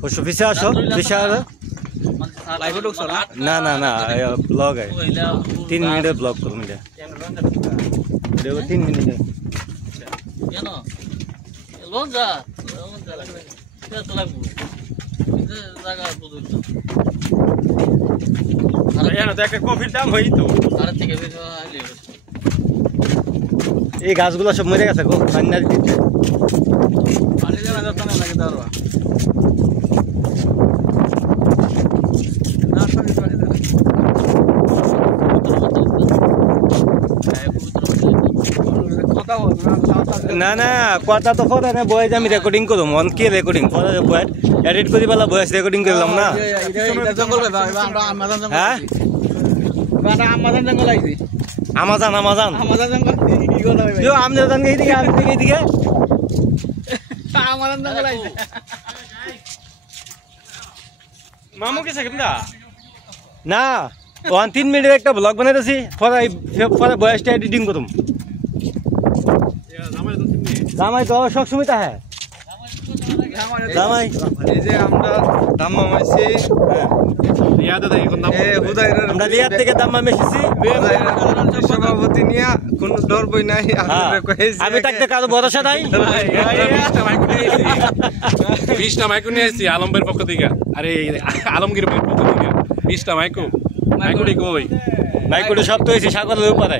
खुश ऑफिस আসো বিশাল লাইভ ঢুকছ না না না ব্লগ है 3 मिनट ब्लॉग करो मुझे देखो 3 मिनट है কেন লোন যা লাগবে কত লাগবে এই জায়গা বুঝুছ আরে না তো একটা কফির দাম হই তো আর থেকে বের হইলে এই গাছগুলো সব মরে গেছে গো পানি দিতে পানি দেওয়া যাবে না লাগে দাঁড়া না পানি পানি দে না না কথা তো পরে না বয়েজ আমি রেকর্ডিং করব মন কি রেকর্ডিং পরে বয়েজ এডিট করি বলা বয়েজ রেকর্ডিং করলাম না এটা জঙ্গল ভাই আমরা আমাজন জঙ্গল হ্যাঁ আমরা আমাজন জঙ্গল আইছি আমাজন জঙ্গল কি কথা ভাই yo আমাজন এইদিকে এইদিকে আমাজন জঙ্গল আইছি মামু কি সেকেন্ডা না 1-3 মিনিটের একটা ব্লগ বানাইতেছি পরে বয়েজটা এডিটিং করুম জামাই তো সব সময় তা হ্যাঁ জামাই এই যে আমরা দাম মামাইছি রিয়াদে দেখি কোন দাম হুদাইর আমরা রিয়াদ থেকে দাম মামেছি সভাপতি নিয়া কোন ডর বই নাই আপনাদের কইছি আমি থাকতে কারো ভরসা নাই 20টা মাইকো নিয়ে আসছি আলমবের পক্ষ থেকে আরে আলমগীর ভাইয়ের পক্ষ থেকে 20টা মাইকো কই মাইকুড়ি সব তো হয়েছে সাগরের উপরে